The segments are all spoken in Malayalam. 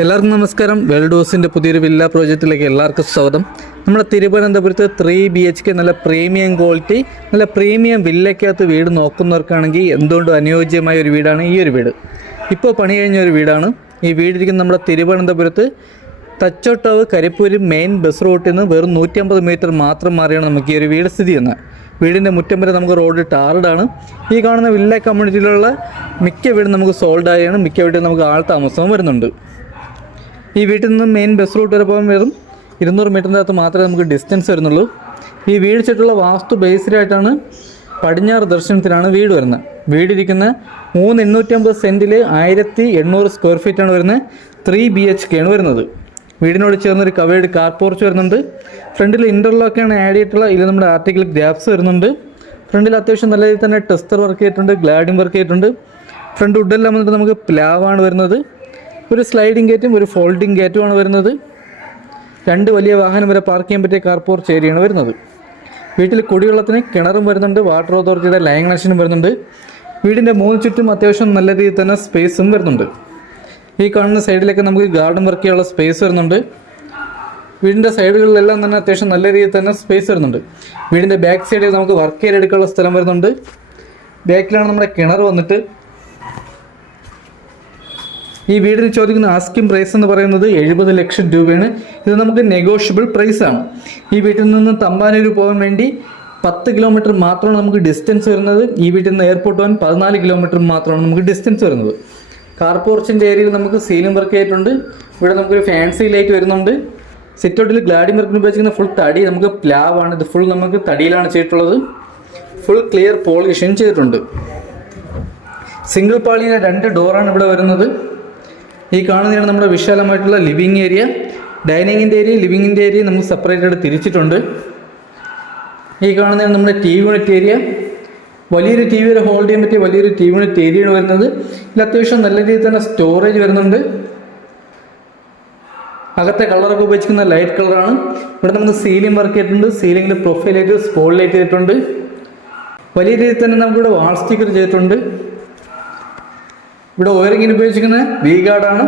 എല്ലാവർക്കും നമസ്കാരം. വേൾഡ് ഹൗസിൻ്റെ പുതിയൊരു വില്ല പ്രോജക്റ്റിലേക്ക് എല്ലാവർക്കും സ്വാഗതം. നമ്മുടെ തിരുവനന്തപുരത്ത് 3 BHK നല്ല പ്രീമിയം ക്വാളിറ്റി, നല്ല പ്രീമിയം വില്ലയ്ക്കകത്ത് വീട് നോക്കുന്നവർക്കാണെങ്കിൽ എന്തുകൊണ്ടും അനുയോജ്യമായ ഒരു വീടാണ് ഈ ഒരു വീട്. ഇപ്പോൾ പണി കഴിഞ്ഞ ഒരു വീടാണ്. ഈ വീടിരിക്കുന്ന നമ്മുടെ തിരുവനന്തപുരത്ത് തച്ചോട്ടാവ് കരിപ്പൂര് മെയിൻ ബസ് റൂട്ടിൽ നിന്ന് വെറും 150 മീറ്റർ മാത്രം മാറിയാണ് നമുക്ക് ഈ ഒരു വീട് സ്ഥിതി ചെയ്യുന്നത്. വീടിൻ്റെ മുറ്റം വരെ നമുക്ക് റോഡ് ടാർഡാണ്. ഈ കാണുന്ന വില്ല കമ്മ്യൂണിറ്റിയിലുള്ള മിക്ക വീടും നമുക്ക് സോൾഡായാണ്. മിക്ക വീട്ടിൽ നമുക്ക് ആൾ താമസവും വരുന്നുണ്ട്. ഈ വീട്ടിൽ നിന്നും മെയിൻ ബസ് റൂട്ട് വരെ പോകാൻ വെറും 200 മീറ്ററിൻ്റെ അകത്ത് മാത്രമേ നമുക്ക് ഡിസ്റ്റൻസ് വരുന്നുള്ളൂ. ഈ വീട് ചുറ്റുള്ള വാസ്തു ബേസ്ഡായിട്ടാണ് പടിഞ്ഞാറ് ദർശനത്തിലാണ് വീട് വരുന്നത്. വീടിരിക്കുന്ന 3,850 സെൻറ്റിൽ 1,800 സ്ക്വയർ ഫീറ്റാണ് വരുന്നത്. 3 BHK ആണ് വരുന്നത്. വീടിനോട് ചേർന്നൊരു കവേർഡ് കാർ പോർച്ച് വരുന്നുണ്ട്. ഫ്രണ്ടിൽ ഇൻ്റർലോക്കാണ് ആഡ് ചെയ്തിട്ടുള്ള. ഇതിൽ നമ്മുടെ ആർട്ടിക്കൽ ഗ്രാഫ്സ് വരുന്നുണ്ട്. ഫ്രണ്ടിൽ അത്യാവശ്യം നല്ല രീതിയിൽ തന്നെ ടെസ്റ്റർ വർക്ക് ചെയ്തിട്ടുണ്ട്, ഗ്ലാഡിങ് വർക്ക് ചെയ്തിട്ടുണ്ട്. ഫ്രണ്ട് വുഡെല്ലാം വന്നിട്ട് നമുക്ക് പ്ലാവാണ് വരുന്നത്. ഒരു സ്ലൈഡിങ് ഗേറ്റും ഒരു ഫോൾഡിങ് ഗേറ്റുമാണ് വരുന്നത്. 2 വലിയ വാഹനം വരെ പാർക്ക് ചെയ്യാൻ പറ്റിയ കാർ പോർച്ച് ഏരിയയാണ് വരുന്നത്. വീട്ടിൽ കുടിവെള്ളത്തിന് കിണറും വരുന്നുണ്ട്. വാട്ടർ അതോറിറ്റിയുടെ ലൈൻ കണക്ഷനും വരുന്നുണ്ട്. വീടിൻ്റെ 3 ചുറ്റും അത്യാവശ്യം നല്ല രീതിയിൽ തന്നെ സ്പേസും വരുന്നുണ്ട്. ഈ കാണുന്ന സൈഡിലേക്ക് നമുക്ക് ഗാർഡൻ വർക്ക് ചെയ്യാനുള്ള സ്പേസ് വരുന്നുണ്ട്. വീടിൻ്റെ സൈഡുകളിലെല്ലാം തന്നെ അത്യാവശ്യം നല്ല രീതിയിൽ തന്നെ സ്പേസ് വരുന്നുണ്ട്. വീടിൻ്റെ ബാക്ക് സൈഡിൽ നമുക്ക് വർക്ക് ഏരിയ എടുക്കാനുള്ള സ്ഥലം വരുന്നുണ്ട്. ബാക്കിലാണ് നമ്മുടെ കിണർ വന്നിട്ട്. ഈ വീടിന് ചോദിക്കുന്ന ആസ്കിംഗ് പ്രൈസ് എന്ന് പറയുന്നത് 70 ലക്ഷം രൂപയാണ്. ഇത് നമുക്ക് നെഗോഷ്യബിൾ പ്രൈസാണ്. ഈ വീട്ടിൽ നിന്ന് തമ്പാനൂർ പോകാൻ വേണ്ടി 10 കിലോമീറ്റർ മാത്രമാണ് നമുക്ക് ഡിസ്റ്റൻസ് വരുന്നത്. ഈ വീട്ടിൽ നിന്ന് എയർപോർട്ട് പോകാൻ 14 കിലോമീറ്റർ മാത്രമാണ് നമുക്ക് ഡിസ്റ്റൻസ് വരുന്നത്. കാർ പോർച്ചിൻ്റെ ഏരിയയിൽ നമുക്ക് സീലിംഗ് വർക്ക് ചെയ്തിട്ടുണ്ട്. ഇവിടെ നമുക്കൊരു ഫാൻസി ലൈറ്റ് വരുന്നുണ്ട്. സിറ്റൗട്ടിൽ ഗ്ലാഡിംഗ് വർക്കിന് ഉപയോഗിക്കുന്ന ഫുൾ തടി നമുക്ക് പ്ലാവാണ്. ഇത് ഫുൾ നമുക്ക് തടിയിലാണ് ചെയ്തിട്ടുള്ളത്. ഫുൾ ക്ലിയർ പോളിഷും ചെയ്തിട്ടുണ്ട്. സിംഗിൾ പാളിയുടെ 2 ഡോറാണ് ഇവിടെ വരുന്നത്. ഈ കാണുന്നതാണ് നമ്മുടെ വിശാലമായിട്ടുള്ള ലിവിങ് ഏരിയ. ഡൈനിങ്ങിൻ്റെ ഏരിയ, ലിവിങ്ങിൻ്റെ ഏരിയ നമുക്ക് സെപ്പറേറ്റ് ആയിട്ട് തിരിച്ചിട്ടുണ്ട്. ഈ കാണുന്നതാണ് നമ്മുടെ TV യൂണിറ്റ് ഏരിയ. വലിയൊരു TV വരെ ഹോൾഡ് ചെയ്യാൻ പറ്റിയ വലിയൊരു TV യൂണിറ്റ് ഏരിയയാണ് വരുന്നത്. ഇതിൽ അത്യാവശ്യം നല്ല രീതിയിൽ തന്നെ സ്റ്റോറേജ് വരുന്നുണ്ട്. അകത്തെ കളറൊക്കെ ഉപയോഗിച്ചിരിക്കുന്ന ലൈറ്റ് കളറാണ്. ഇവിടെ നമുക്ക് സീലിംഗ് വർക്ക് ചെയ്തിട്ടുണ്ട്. സീലിംഗിൽ പ്രൊഫൈൽ ലൈറ്റ്, സ്പോട്ട് ലൈറ്റ് ചെയ്തിട്ടുണ്ട്. വലിയ രീതിയിൽ തന്നെ നമുക്കിവിടെ വാൾ സ്റ്റിക്കർ ചെയ്തിട്ടുണ്ട്. ഇവിടെ വയറിങ്ങിന് ഉപയോഗിച്ചിരിക്കുന്ന വി ഗാർഡാണ്.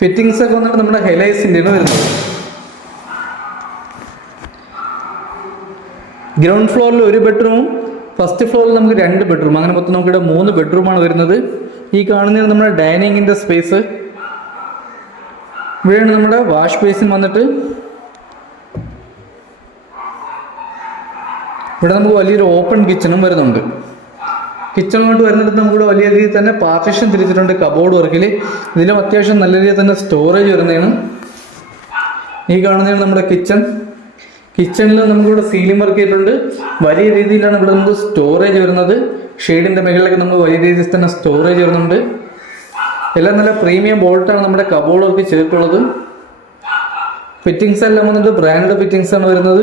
ഫിറ്റിംഗ്സ് ഒക്കെ വന്നിട്ട് നമ്മുടെ ഹെലൈസിൻ്റെയാണ് വരുന്നത്. ഗ്രൗണ്ട് ഫ്ലോറിൽ 1 ബെഡ്റൂമും ഫസ്റ്റ് ഫ്ലോറിൽ നമുക്ക് 2 ബെഡ്റൂം, അങ്ങനെ മൊത്തം നമുക്കിവിടെ 3 ബെഡ്റൂമാണ് വരുന്നത്. ഈ കാണുന്നതാണ് നമ്മുടെ ഡൈനിങ്ങിൻ്റെ സ്പേസ്. ഇവിടെയാണ് നമ്മുടെ വാഷ് ബേസിൻ വന്നിട്ട്. ഇവിടെ നമുക്ക് വലിയൊരു ഓപ്പൺ കിച്ചണും വരുന്നുണ്ട്. കിച്ചണിലോട്ട് വരുന്നിടത്ത് നമുക്കിവിടെ വലിയ രീതിയിൽ തന്നെ പാർട്ടീഷൻ തിരിച്ചിട്ടുണ്ട് കബോർഡ് വർക്കിൽ. ഇതിലും അത്യാവശ്യം നല്ല രീതിയിൽ തന്നെ സ്റ്റോറേജ് വരുന്നതാണ്. ഈ കാണുന്നതാണ് നമ്മുടെ കിച്ചൺ. കിച്ചണിൽ നമുക്കിവിടെ സീലിംഗ് വർക്ക് ചെയ്തിട്ടുണ്ട്. വലിയ രീതിയിലാണ് ഇവിടെ നമുക്ക് സ്റ്റോറേജ് വരുന്നത്. ഷെയ്ഡിൻ്റെ മുകളിലൊക്കെ നമുക്ക് വലിയ രീതിയിൽ തന്നെ സ്റ്റോറേജ് വരുന്നുണ്ട്. എല്ലാം നല്ല പ്രീമിയം ബോൾട്ടാണ് നമ്മുടെ കബോർഡ് വർക്ക് ചെയ്തിട്ടുള്ളത്. ഫിറ്റിങ്സ് എല്ലാം വന്നിട്ട് ബ്രാൻഡ് ഫിറ്റിങ്സ് ആണ് വരുന്നത്.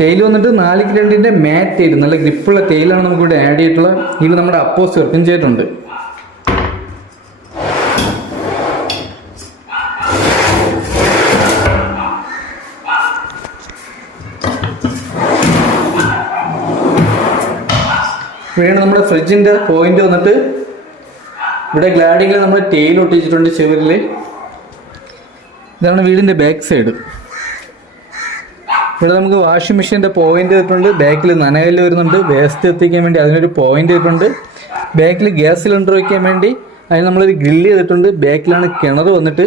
ടൈൽ വന്നിട്ട് 4x2 മാറ്റ് ടൈൽ, നല്ല ഗ്രിപ്പുള്ള ടൈലാണ് നമുക്കിവിടെ ആഡ് ചെയ്തിട്ടുള്ളത്. ഇതിൽ നമ്മുടെ അപ്പോസ് വർക്കും ചെയ്തിട്ടുണ്ട്. ഇവിടെയാണ് നമ്മുടെ ഫ്രിഡ്ജിൻ്റെ പോയിന്റ് വന്നിട്ട്. ഇവിടെ ഗ്ലാഡിങ്ങിൽ നമ്മൾ ടൈൽ ഒട്ടിച്ചിട്ടുണ്ട് ചുവരിൽ. ഇതാണ് വീടിൻ്റെ ബാക്ക് സൈഡ്. ഇവിടെ നമുക്ക് വാഷിംഗ് മെഷീൻ്റെ പോയിന്റ് ചെയ്തിട്ടുണ്ട്. ബാക്കിൽ നനകല്ല് വരുന്നുണ്ട്. വേസ്റ്റ് എത്തിക്കാൻ വേണ്ടി അതിനൊരു പോയിന്റ് ചെയ്തിട്ടുണ്ട്. ബാക്കിൽ ഗ്യാസ് സിലിണ്ടർ വയ്ക്കാൻ വേണ്ടി അതിന് നമ്മളൊരു ഗ്രില്ല് ചെയ്തിട്ടുണ്ട്. ബാക്കിലാണ് കിണർ വന്നിട്ട്.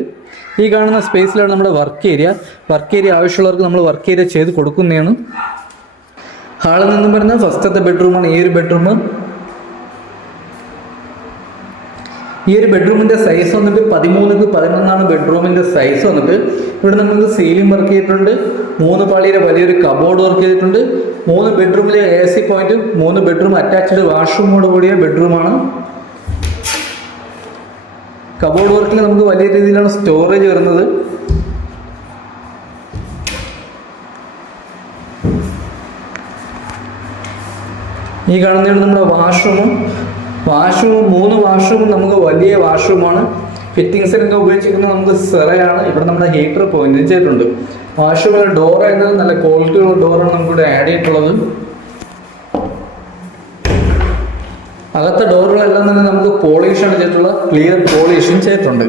ഈ കാണുന്ന സ്പേസിലാണ് നമ്മുടെ വർക്ക് ഏരിയ. വർക്ക് ഏരിയ ആവശ്യമുള്ളവർക്ക് നമ്മൾ വർക്ക് ഏരിയ ചെയ്ത് കൊടുക്കുന്നതാണ്. ഹാളിൽ നിന്നും വരുന്ന ഫസ്റ്റത്തെ ബെഡ്റൂമാണ് ഈ ഒരു ബെഡ്റൂം. ഈ ഒരു ബെഡ്റൂമിൻ്റെ സൈസ് വന്നിട്ട് 13x11 ബെഡ്റൂമിൻ്റെ സൈസ് വന്നിട്ട്. ഇവിടെ നമുക്ക് സീലിംഗ് വർക്ക് ചെയ്തിട്ടുണ്ട്. 3 പാളിയുടെ വലിയൊരു കബോർഡ് വർക്ക് ചെയ്തിട്ടുണ്ട്. 3 ബെഡ്റൂമിലെ AC പോയിന്റും 3 ബെഡ്റൂം അറ്റാച്ച്ഡ് വാഷ്റൂമോട് കൂടിയ ബെഡ്റൂമാണ്. കബോർഡ് വർക്കിൽ നമുക്ക് വലിയ രീതിയിലാണ് സ്റ്റോറേജ് വരുന്നത്. ഈ കാണുന്നതാണ് നമ്മുടെ വാഷ്റൂമും. 3 വാഷ്റൂമും നമുക്ക് വലിയ വാഷ്റൂമാണ്. ഫിറ്റിംഗ്സിനൊക്കെ ഉപയോഗിച്ചിരിക്കുന്നത് നമുക്ക് സെറയാണ്. ഇവിടെ നമ്മുടെ ഹീറ്റർ പോയിന്റ് ചെയ്തിട്ടുണ്ട്. വാഷ്റൂമിലെ ഡോർ ആയിരുന്നത് നല്ല ക്വാളിറ്റിയുള്ള ഡോറാണ് നമുക്കിവിടെ ആഡ് ചെയ്തിട്ടുള്ളത്. അകത്തെ ഡോറുകളെല്ലാം തന്നെ നമുക്ക് പോളിഷാണ് ചെയ്തിട്ടുള്ള, ക്ലിയർ പോളിഷും ചെയ്തിട്ടുണ്ട്.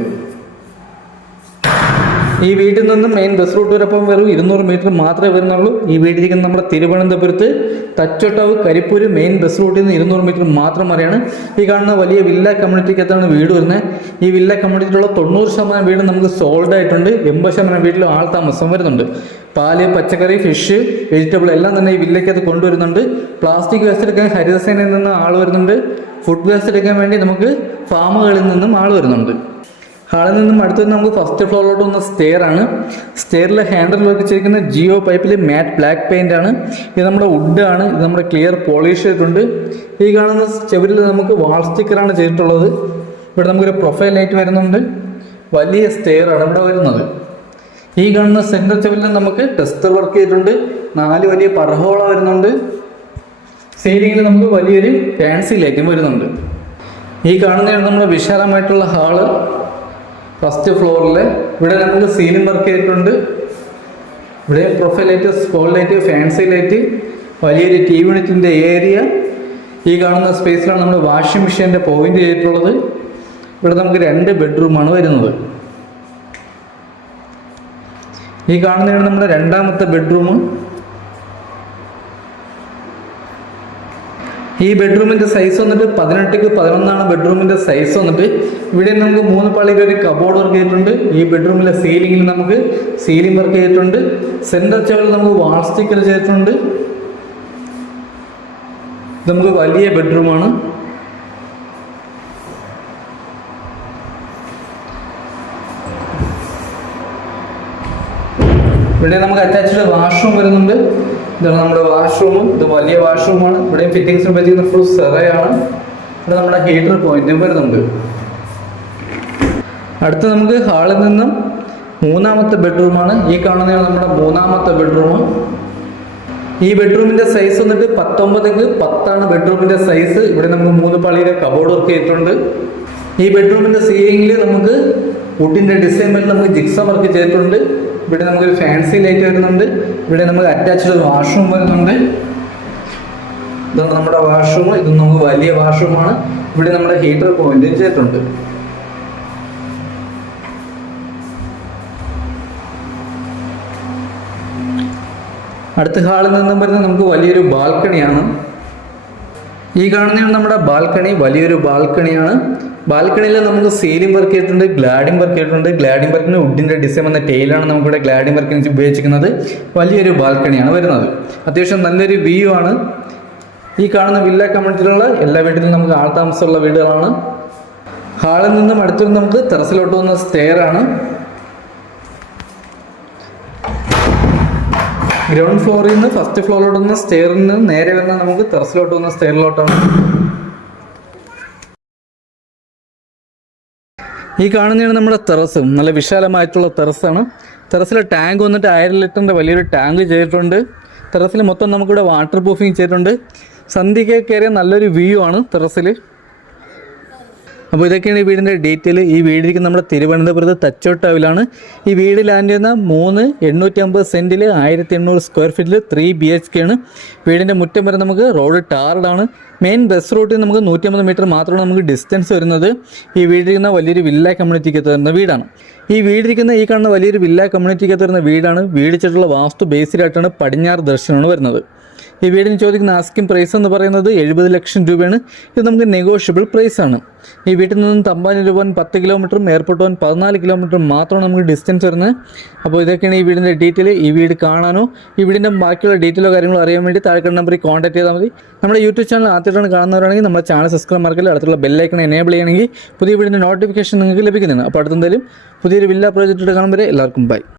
ഈ വീട്ടിൽ നിന്നും മെയിൻ ബസ് റൂട്ട് വരപ്പം വെറും 200 മീറ്റർ മാത്രമേ വരുന്നുള്ളൂ. ഈ വീടിരിക്കുന്ന നമ്മുടെ തിരുവനന്തപുരത്ത് തച്ചോട്ടാവ് കരിപ്പൂര് മെയിൻ ബസ് റൂട്ടിൽ നിന്ന് 200 മീറ്റർ മാത്രം വരെയാണ്. ഈ കാണുന്ന വലിയ വില്ല കമ്മ്യൂണിറ്റിക്കകത്താണ് വീട് വരുന്നത്. ഈ വില്ല കമ്മ്യൂണിറ്റിയിലുള്ള 90% വീട് നമുക്ക് സോൾഡ് ആയിട്ടുണ്ട്. 80% വീട്ടിലും ആൾ താമസം വരുന്നുണ്ട്. പാല്, പച്ചക്കറി, ഫിഷ്, വെജിറ്റബിൾ എല്ലാം തന്നെ ഈ വില്ലയ്ക്കകത്ത് കൊണ്ടുവരുന്നുണ്ട്. പ്ലാസ്റ്റിക് വേസ്റ്റ് എടുക്കാൻ ഹരിതസേനയിൽ നിന്ന് ആൾ വരുന്നുണ്ട്. ഫുഡ് വേസ്റ്റ് എടുക്കാൻ വേണ്ടി നമുക്ക് ഫാമുകളിൽ നിന്നും ആൾ വരുന്നുണ്ട്. ഹാളിൽ നിന്നും അടുത്ത് നമുക്ക് ഫസ്റ്റ് ഫ്ലോറിലോട്ട് വന്ന സ്റ്റെയർ ആണ്. സ്റ്റെയറിലെ ഹാൻഡിൽ വെച്ചിരിക്കുന്ന ജിയോ പൈപ്പിൽ മാറ്റ് ബ്ലാക്ക് പെയിന്റ് ആണ്. ഇത് നമ്മുടെ വുഡ് ആണ്. ഇത് നമ്മുടെ ക്ലിയർ പോളിഷ് ചെയ്തിട്ടുണ്ട്. ഈ കാണുന്ന ചെവിരിൽ നമുക്ക് വാൾ സ്റ്റിക്കറാണ് ചെയ്തിട്ടുള്ളത്. ഇവിടെ നമുക്കൊരു പ്രൊഫൈൽ ലൈറ്റ് വരുന്നുണ്ട്. വലിയ സ്റ്റെയർ ആണ് ഇവിടെ വരുന്നത്. ഈ കാണുന്ന സെന്റർ ചെവിരിൽ നമുക്ക് ടെസ്റ്റർ വർക്ക് ചെയ്തിട്ടുണ്ട്. 4 വലിയ പർഹോള വരുന്നുണ്ട്. സീലിംഗിൽ നമുക്ക് വലിയൊരു ഫാൻസി ലൈറ്റും വരുന്നുണ്ട്. ഈ കാണുന്നതാണ് നമ്മുടെ വിശാലമായിട്ടുള്ള ഹാള്. ഫസ്റ്റ് ഫ്ലോറിൽ ഇവിടെ നമുക്ക് സീലിംഗ് വർക്ക് ചെയ്തിട്ടുണ്ട്. ഇവിടെ profile light, spot light, fancy light, വലിയൊരു ടി വി യൂണിറ്റിൻ്റെ ഏരിയ. ഈ കാണുന്ന സ്പേസിലാണ് നമ്മൾ വാഷിംഗ് മെഷീൻ്റെ പോയിന്റ് ചെയ്തിട്ടുള്ളത്. ഇവിടെ നമുക്ക് 2 ബെഡ്റൂമാണ് വരുന്നത്. ഈ കാണുന്നതാണ് നമ്മുടെ രണ്ടാമത്തെ ബെഡ്റൂം. ഈ ബെഡ്റൂമിന്റെ സൈസ് വന്നിട്ട് 18x11 ബെഡ്റൂമിന്റെ സൈസ് വന്നിട്ട്. ഇവിടെ നമുക്ക് 3 പാളിയിൽ ഒരു കബോർഡ് വർക്ക് ചെയ്തിട്ടുണ്ട്. ഈ ബെഡ്റൂമിലെ സീലിംഗിൽ നമുക്ക് സീലിംഗ് വർക്ക് ചെയ്തിട്ടുണ്ട്. സെന്റർ ചെവിൽ നമുക്ക് വാൾ സ്റ്റിക്കർ ചെയ്തിട്ടുണ്ട്. ഇത് നമുക്ക് വലിയ ബെഡ്റൂമാണ്. ഇവിടെ നമുക്ക് അറ്റാച്ച്ഡ് വാഷ്റൂം വരുന്നുണ്ട്. ഇതാണ് നമ്മുടെ വാഷ്റൂമും. ഇത് വലിയ വാഷ്റൂമാണ്. ഇവിടെയും ഫിറ്റിംഗ്സ് പറ്റിയ ഫുൾ സെറയാണ്. ഇവിടെ നമ്മുടെ ഹീറ്റർ പോയിന്റും വരുന്നുണ്ട്. അടുത്ത് നമുക്ക് ഹാളിൽ നിന്നും 3ാമത്തെ ബെഡ്റൂമാണ്. ഈ കാണുന്നതാണ് നമ്മുടെ 3ാമത്തെ ബെഡ്റൂം. ഈ ബെഡ്റൂമിന്റെ സൈസ് വന്നിട്ട് 19x10 ബെഡ്റൂമിന്റെ സൈസ്. ഇവിടെ നമുക്ക് 3 പാളിയിലെ കബോർഡ് വർക്ക് ചെയ്തിട്ടുണ്ട്. ഈ ബെഡ്റൂമിന്റെ സീലിംഗിൽ നമുക്ക് വുഡിന്റെ ഡിസൈനിൽ നമുക്ക് ജിക്സം വർക്ക് ചെയ്തിട്ടുണ്ട്. ഇവിടെ നമുക്കൊരു ഫാൻസി ലൈറ്റ് വരുന്നുണ്ട്. ഇവിടെ നമുക്ക് അറ്റാച്ച്ഡ് വാഷ്റൂം വരുന്നുണ്ട്. ഇതാണ് നമ്മുടെ വാഷ്റൂം. ഇത് നമുക്ക് വലിയ വാഷ്റൂമാണ്. ഇവിടെ നമ്മുടെ ഹീറ്റർ പോയിന്റ് ചെയ്തിട്ടുണ്ട്. അടുത്ത ഹാളിൽ നിന്നും വരുന്നത് നമുക്ക് വലിയൊരു ബാൽക്കണിയാണ്. ഈ കാണുന്നതാണ് നമ്മുടെ ബാൽക്കണി. വലിയൊരു ബാൽക്കണിയാണ്. ബാൽക്കണിയിൽ നമുക്ക് സീലിംഗ് വർക്ക് ചെയ്തിട്ടുണ്ട്, ഗ്ലാഡിംഗ് വർക്ക് ചെയ്തിട്ടുണ്ട്. ഗ്ലാഡിംഗ് വർക്കിന് വുഡിന്റെ ഡിസൈൻ എന്ന ടെയിലാണ് നമുക്കിവിടെ ഗ്ലാഡിംഗ് വർക്കിന് ഉപയോഗിച്ചിരിക്കുന്നത്. വലിയൊരു ബാൽക്കണിയാണ് വരുന്നത്. അത്യാവശ്യം നല്ലൊരു വ്യൂ ആണ്. ഈ കാണുന്ന വില്ല കമ്മ്യൂണിറ്റിയിലുള്ള എല്ലാ വീട്ടിലും നമുക്ക് ആൾ താമസമുള്ള വീടുകളാണ്. ഹാളിൽ നിന്നും അടുത്ത് നമുക്ക് ടെറസിലോട്ട് വന്ന സ്റ്റെയർ ആണ്. ഗ്രൗണ്ട് ഫ്ലോറിൽ നിന്ന് ഫസ്റ്റ് ഫ്ലോറിലോട്ട് വന്ന സ്റ്റെയറിൽ നിന്ന് നേരെ വരുന്ന നമുക്ക് ടെറസിലോട്ട് വന്ന സ്റ്റെയറിലോട്ടാണ്. ഈ കാണുന്നതാണ് നമ്മുടെ ടെറസ്. നല്ല വിശാലമായിട്ടുള്ള ടെറസാണ്. ടെറസിലെ ടാങ്ക് വന്നിട്ട് 1000 ലിറ്ററിൻ്റെ വലിയൊരു ടാങ്ക് ചെയ്തിട്ടുണ്ട്. ടെറസിൽ മൊത്തം നമുക്കിവിടെ വാട്ടർ പ്രൂഫിങ് ചെയ്തിട്ടുണ്ട്. സന്ധ്യയ്ക്ക് കയറിയ നല്ലൊരു വ്യൂ ആണ് ടെറസിൽ. അപ്പോൾ ഇതൊക്കെയാണ് ഈ വീടിൻ്റെ ഡീറ്റെയിൽ. ഈ വീടിരിക്കുന്ന നമ്മുടെ തിരുവനന്തപുരത്ത് തച്ചോട്ടാവിലാണ്. ഈ വീട് ലാൻഡ് ചെയ്യുന്ന 3,850 സെൻറ്റിൽ 1800 സ്ക്വയർ ഫീറ്റിൽ 3 BHK ആണ്. വീടിൻ്റെ മുറ്റം വരെ നമുക്ക് റോഡ് ടാർഡാണ്. മെയിൻ ബസ് റൂട്ടിൽ നമുക്ക് 150 മീറ്റർ മാത്രമാണ് നമുക്ക് ഡിസ്റ്റൻസ് വരുന്നത്. ഈ വീടിരിക്കുന്ന വലിയൊരു വില്ല കമ്മ്യൂണിറ്റിക്കകത്ത് വരുന്ന വീടാണ്. ഈ കാണുന്ന വലിയൊരു വില്ല കമ്മ്യൂണിറ്റിക്കകത്ത് വരുന്ന വീടാണ്. വീട് വെച്ചിട്ടുള്ള വാസ്തു ബേസിലായിട്ടാണ് പടിഞ്ഞാറ് ദർശനമാണ് വരുന്നത്. ഈ വീടിന് ചോദിക്കുന്ന ആസ്കിംഗ് പ്രൈസ് എന്ന് പറയുന്നത് 70 ലക്ഷം രൂപയാണ്. ഇത് നമുക്ക് നെഗോഷ്യബിൾ പ്രൈസ് ആണ്. ഈ വീട്ടിൽ നിന്നും തമ്പാനൂർ പോകാൻ 10 കിലോമീറ്ററും എയർപോർട്ട് പോകാൻ 14 കിലോമീറ്റർ മാത്രമാണ് നമുക്ക് ഡിസ്റ്റൻസ് വരുന്നത്. അപ്പോൾ ഇതൊക്കെയാണ് ഈ വീടിൻ്റെ ഡീറ്റെയിൽ. ഈ വീട് കാണാനോ ഈ വീടിൻ്റെ ബാക്കിയുള്ള ഡീറ്റെയിലോ കാര്യങ്ങളോ അറിയാൻ വേണ്ടി താഴെ നമ്പറിൽ കോൺടാക്ട് ചെയ്താൽ മതി. നമ്മുടെ യൂട്യൂബ് ചാനൽ ആദ്യമായിട്ടാണ് കാണുന്നവരാണെങ്കിൽ നമ്മുടെ ചാനൽ സബ്സ്ക്രൈബ് മാർക്കിൽ അടുത്തുള്ള ബെല്ലൈക്കൺ എനേബിൾ ചെയ്യണമെങ്കിൽ പുതിയ വീടിൻ്റെ നോട്ടിഫിക്കേഷൻ നിങ്ങൾക്ക് ലഭിക്കുന്നതാണ്. അപ്പോൾ അടുത്തെന്തായാലും പുതിയൊരു വില്ല പ്രോജക്റ്റ് കാണുമ്പോൾ എല്ലാവർക്കും ബൈ.